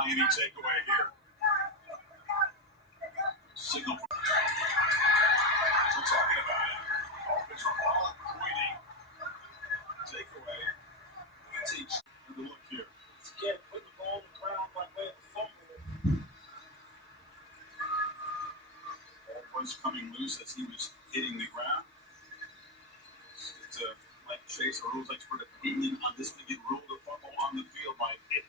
Miami takeaway here. Signal. So talking about it. Offense from ball pointing. Takeaway. Let's each look here. Again, put the ball on the ground by way of the fumble. Ball was coming loose as he was hitting the ground. It's like Chase, a rules expert opinion on this thing. Ruled a fumble on the field by